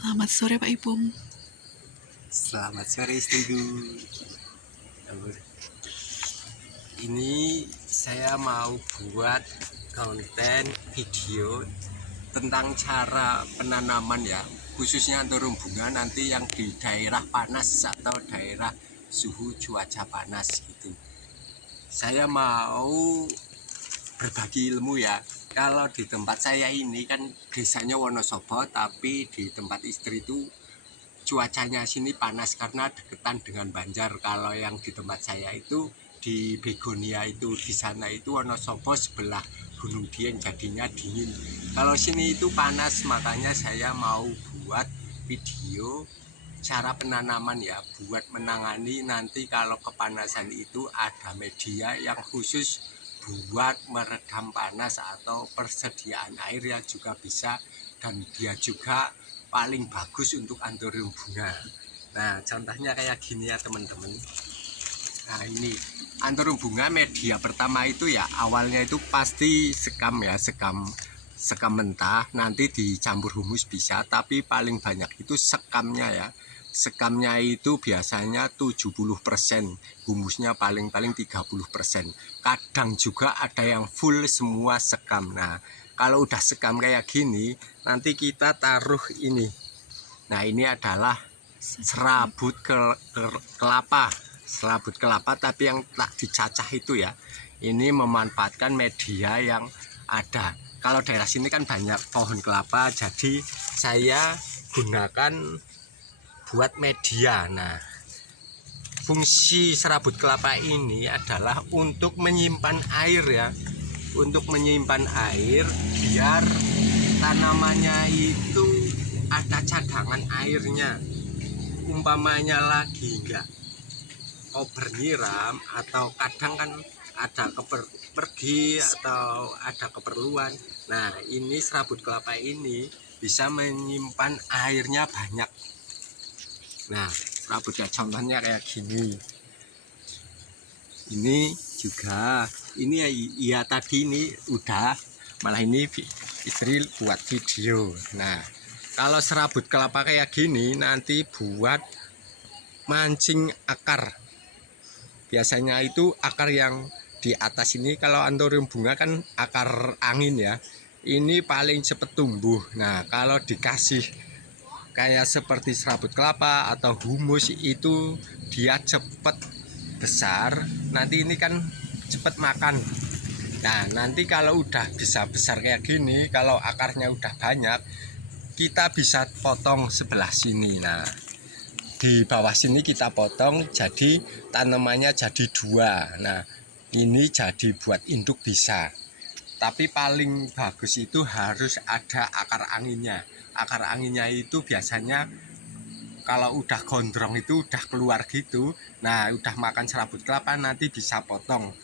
Selamat sore Pak Ipung. Selamat sore istriku. Ini saya mau buat konten video tentang cara penanaman ya, khususnya anturung bunga nanti yang di daerah panas atau daerah suhu cuaca panas gitu. Saya mau berbagi ilmu ya. Kalau di tempat saya ini kan desanya Wonosobo, tapi di tempat istri itu cuacanya sini panas karena deketan dengan Banjar. Kalau yang di tempat saya itu di Begonia itu, di sana itu Wonosobo sebelah Gunung Dieng, jadinya dingin. Kalau sini itu panas, makanya saya mau buat video cara penanaman ya, buat menangani nanti kalau kepanasan itu ada media yang khusus buat meredam panas atau persediaan air yang juga bisa, dan dia juga paling bagus untuk anturung bunga. Nah, contohnya kayak gini ya teman-teman. Nah, ini anturung bunga media pertama itu ya, awalnya itu pasti sekam ya, sekam mentah, nanti dicampur humus bisa, tapi paling banyak itu sekamnya ya. Sekamnya itu biasanya 70%, humusnya paling-paling 30%. Kadang juga ada yang full semua sekam. Nah, kalau udah sekam kayak gini, nanti kita taruh ini. Nah, ini adalah serabut kelapa. Serabut kelapa tapi yang tak dicacah itu ya. Ini memanfaatkan media yang ada. Kalau daerah sini kan banyak pohon kelapa, jadi saya gunakan buat media. Nah, fungsi serabut kelapa ini adalah untuk menyimpan air ya, untuk menyimpan air biar tanamannya itu ada cadangan airnya. Umpamanya lagi enggak kober nyiram, atau kadang kan ada pergi atau ada keperluan. Nah, ini serabut kelapa ini bisa menyimpan airnya banyak. Nah, serabutnya contohnya kayak gini. Ini juga, ini ya tadi ini udah, malah ini istri buat video. Nah, kalau serabut kelapa kayak gini nanti buat mancing akar. Biasanya itu akar yang di atas ini, kalau anturung bunga kan akar angin ya, ini paling cepat tumbuh. Nah, kalau dikasih kayak seperti serabut kelapa atau humus itu dia cepat besar. Nanti ini kan cepat makan. Nah, nanti kalau udah bisa besar kayak gini, kalau akarnya udah banyak, kita bisa potong sebelah sini. Nah, di bawah sini kita potong, jadi tanamannya jadi dua. Nah, ini jadi buat induk bisa. Tapi paling bagus itu harus ada akar anginnya. Akar anginnya itu biasanya kalau udah gondrong itu udah keluar gitu. Nah, udah makan serabut kelapa nanti bisa potong.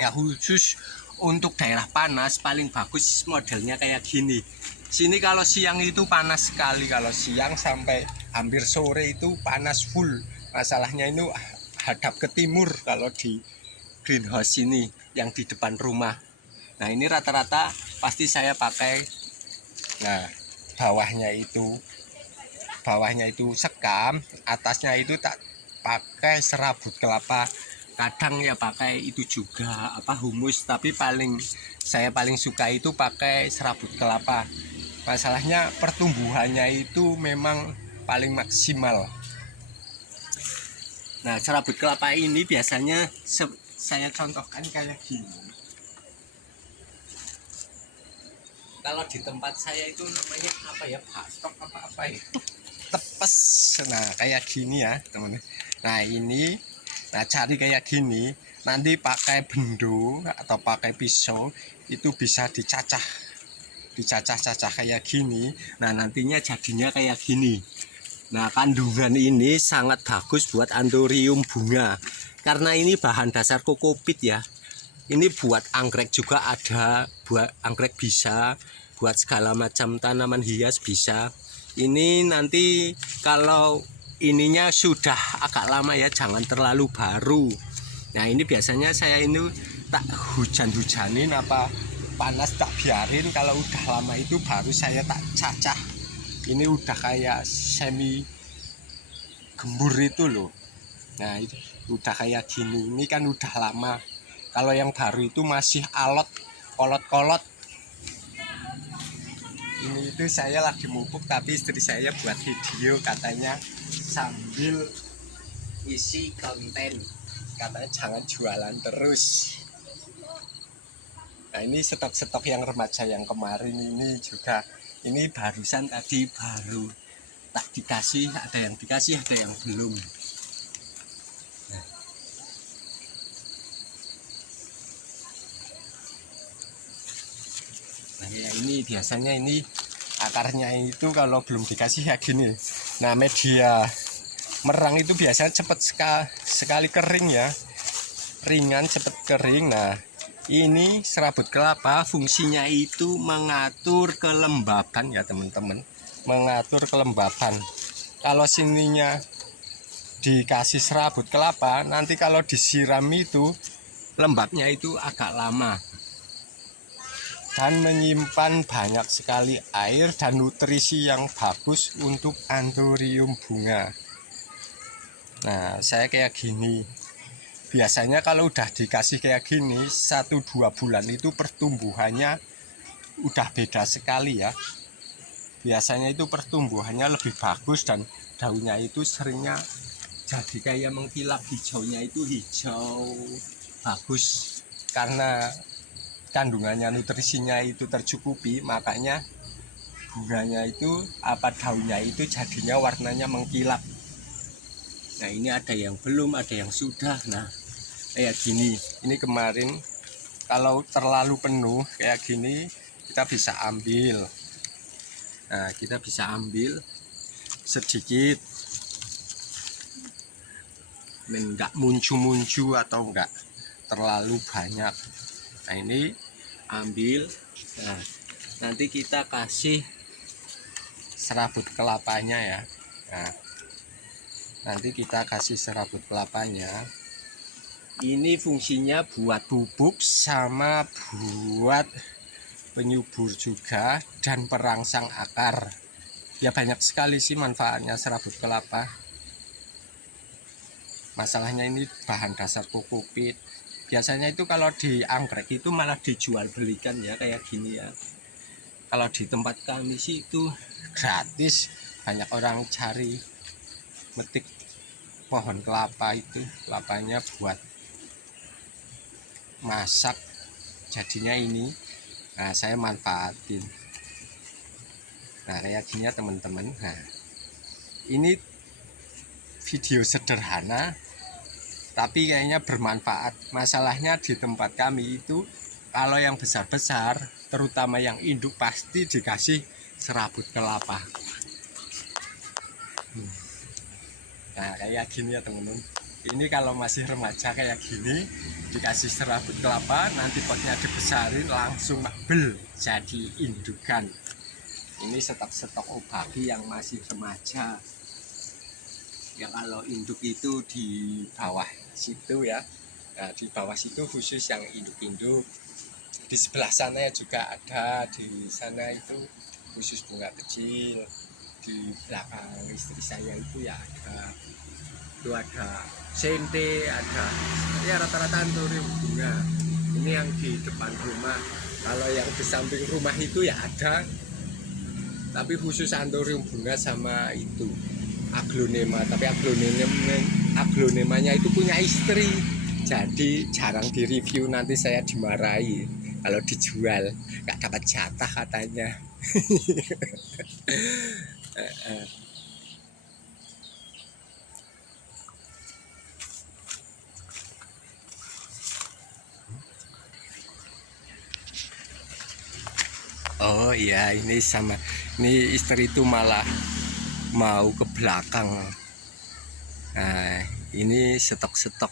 Ya, khusus untuk daerah panas paling bagus modelnya kayak gini. Sini kalau siang itu panas sekali, kalau siang sampai hampir sore itu panas full. Masalahnya ini hadap ke timur kalau di greenhouse ini yang di depan rumah. Nah, ini rata-rata pasti saya pakai. Nah, bawahnya itu sekam, atasnya itu tak pakai serabut kelapa. Kadang ya pakai itu juga humus, tapi saya paling suka itu pakai serabut kelapa. Masalahnya pertumbuhannya itu memang paling maksimal. Nah, serabut kelapa ini biasanya saya contohkan kayak gini. Kalau di tempat saya itu namanya apa ya, batok apa ya, tepes. Nah, kayak gini ya teman. Nah, ini, nah cari kayak gini, nanti pakai bendo atau pakai pisau itu bisa dicacah kayak gini. Nah, nantinya jadinya kayak gini. Nah, kandungan ini sangat bagus buat anthurium bunga karena ini bahan dasar kokopit ya. Ini buat anggrek juga ada, buat anggrek bisa, buat segala macam tanaman hias bisa. Ini nanti kalau ininya sudah agak lama ya, jangan terlalu baru. Nah, ini biasanya saya ini tak hujan-hujanin apa panas tak biarin, kalau udah lama itu baru saya tak cacah. ini udah kayak semi gembur itu loh. Nah itu udah kayak gini, ini kan udah lama. Kalau yang baru itu masih alot, kolot-kolot. Ini itu saya lagi mupuk, tapi istri saya buat video katanya sambil isi konten, katanya jangan jualan terus. Nah ini stok-stok yang remaja yang kemarin ini juga, ini barusan tadi baru tak dikasih, ada yang dikasih, ada yang belum. Nah ya ini biasanya ini akarnya itu kalau belum dikasih ya gini. Nah media merang itu biasanya cepat sekali kering ya, ringan cepat kering. Nah ini serabut kelapa fungsinya itu mengatur kelembaban ya teman-teman, mengatur kelembaban. Kalau sininya dikasih serabut kelapa, nanti kalau disiram itu lembabnya itu agak lama dan menyimpan banyak sekali air dan nutrisi yang bagus untuk anthurium bunga. Nah saya kayak gini, biasanya kalau udah dikasih kayak gini 1-2 bulan itu pertumbuhannya udah beda sekali ya. Biasanya itu pertumbuhannya lebih bagus dan daunnya itu seringnya jadi kayak mengkilap, hijaunya itu hijau bagus karena kandungannya nutrisinya itu tercukupi, makanya bunganya itu daunnya itu jadinya warnanya mengkilap. Nah ini ada yang belum, ada yang sudah. Nah kayak gini, ini kemarin kalau terlalu penuh kayak gini kita bisa ambil. Nah kita bisa ambil sedikit, enggak muncu-muncu atau enggak terlalu banyak. Nah ini ambil, nah nanti kita kasih serabut kelapanya ya. Nah nanti kita kasih serabut kelapanya, ini fungsinya buat pupuk sama buat penyubur juga dan perangsang akar ya. Banyak sekali sih manfaatnya serabut kelapa. Masalahnya ini bahan dasar kokopit. Biasanya itu kalau di anggrek itu malah dijual belikan ya kayak gini ya. Kalau di tempat kami sih itu gratis, banyak orang cari metik pohon kelapa itu, kelapanya buat masak, jadinya ini. Nah saya manfaatin. Nah kayak gini ya teman-teman. Nah ini video sederhana tapi kayaknya bermanfaat. Masalahnya di tempat kami itu kalau yang besar-besar, terutama yang induk, pasti dikasih serabut kelapa. Nah kayak gini ya teman-teman. Ini kalau masih remaja kayak gini dikasih serabut kelapa, nanti potnya dibesarin langsung bel jadi indukan. Ini stok-stok obagi yang masih remaja ya. Kalau induk itu di bawah situ ya. Nah di bawah situ khusus yang induk-induk. Di sebelah sana ya juga ada, di sana itu khusus bunga kecil. Di belakang istri saya itu ya ada, itu ada sente, ada ya rata-rata anthurium bunga. Ini yang di depan rumah. Kalau yang di samping rumah itu ya ada, tapi khusus anthurium bunga sama itu aglonema. Tapi aglonemanya itu punya istri, jadi jarang direview, nanti saya dimarahi kalau dijual nggak dapat jatah katanya. Oh iya, ini sama, ini istri itu malah mau ke belakang. Nah ini stok-stok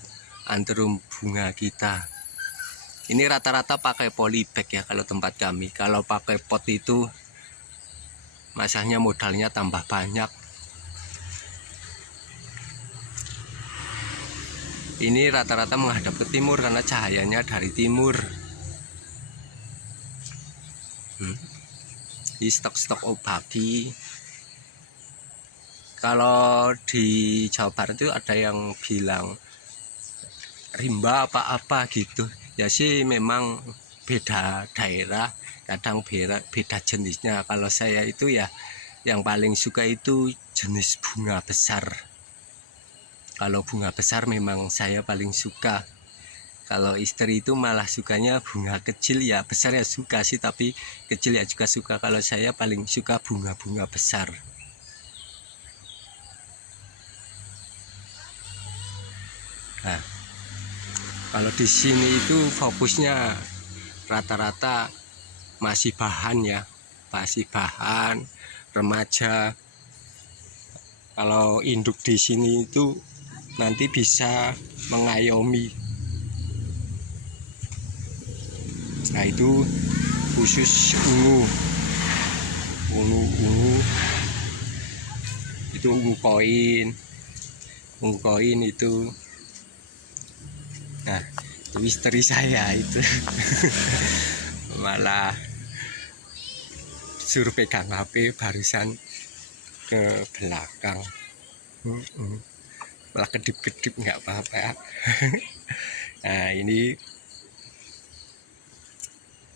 anthurium bunga kita. Ini rata-rata pakai polybag ya kalau tempat kami. Kalau pakai pot itu masanya modalnya tambah banyak. Ini rata-rata menghadap ke timur karena cahayanya dari timur. Di stok-stok obagi Kalau di Jawa Barat itu ada yang bilang rimba apa-apa gitu ya sih, memang beda daerah, kadang beda jenisnya. Kalau saya itu ya yang paling suka itu jenis bunga besar. Kalau bunga besar memang saya paling suka. Kalau istri itu malah sukanya bunga kecil, ya besar ya suka sih, tapi kecil ya juga suka. Kalau saya paling suka bunga-bunga besar. Nah, kalau di sini itu fokusnya rata-rata masih bahan ya, masih bahan remaja. Kalau induk di sini itu nanti bisa mengayomi. Nah itu khusus ungu itu ungu koin itu. Nah itu istri saya itu malah suruh pegang HP barusan ke belakang. Malah kedip-kedip nggak apa-apa. Nah ini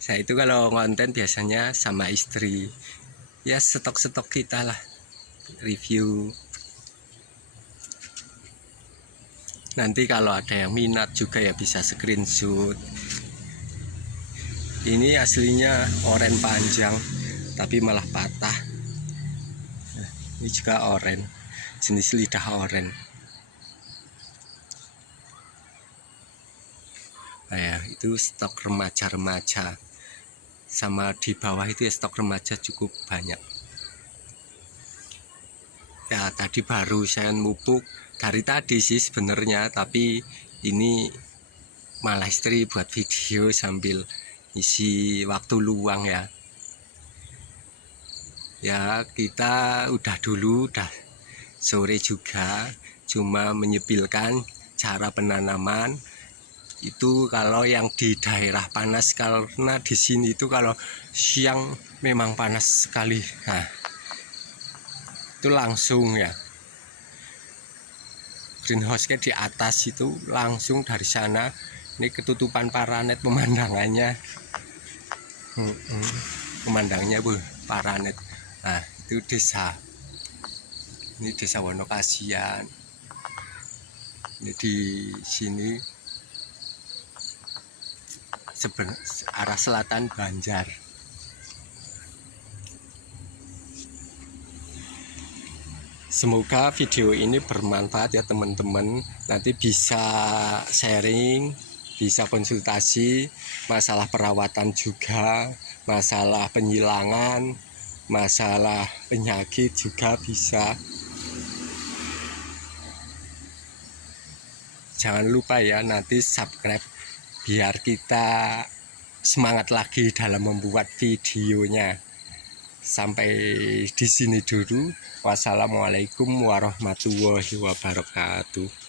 saya itu kalau konten biasanya sama istri, ya stok-stok kita lah, review. Nanti kalau ada yang minat juga ya bisa screenshot. Ini aslinya oren panjang tapi malah patah. Nah, ini juga oren, jenis lidah oren. Nah ya, itu stok remaja-remaja. Sama di bawah itu ya stok remaja cukup banyak. Ya tadi baru saya mupuk dari tadi sih sebenarnya, tapi ini malah istri buat video sambil isi waktu luang ya. Ya kita udah sore juga, cuma menyepilkan cara penanaman. Itu kalau yang di daerah panas, karena di sini itu kalau siang memang panas sekali. Nah itu langsung ya, greenhouse-nya di atas itu, langsung dari sana ini ketutupan paranet pemandangannya. Pemandangannya paranet. Nah itu desa, ini desa Wonokasian. Ini di sini arah selatan Banjar. Semoga video ini bermanfaat ya teman-teman. Nanti bisa sharing, bisa konsultasi masalah perawatan juga, masalah penyilangan, masalah penyakit juga bisa. Jangan lupa ya nanti subscribe biar kita semangat lagi dalam membuat videonya. Sampai di sini dulu. Wassalamualaikum warahmatullahi wabarakatuh.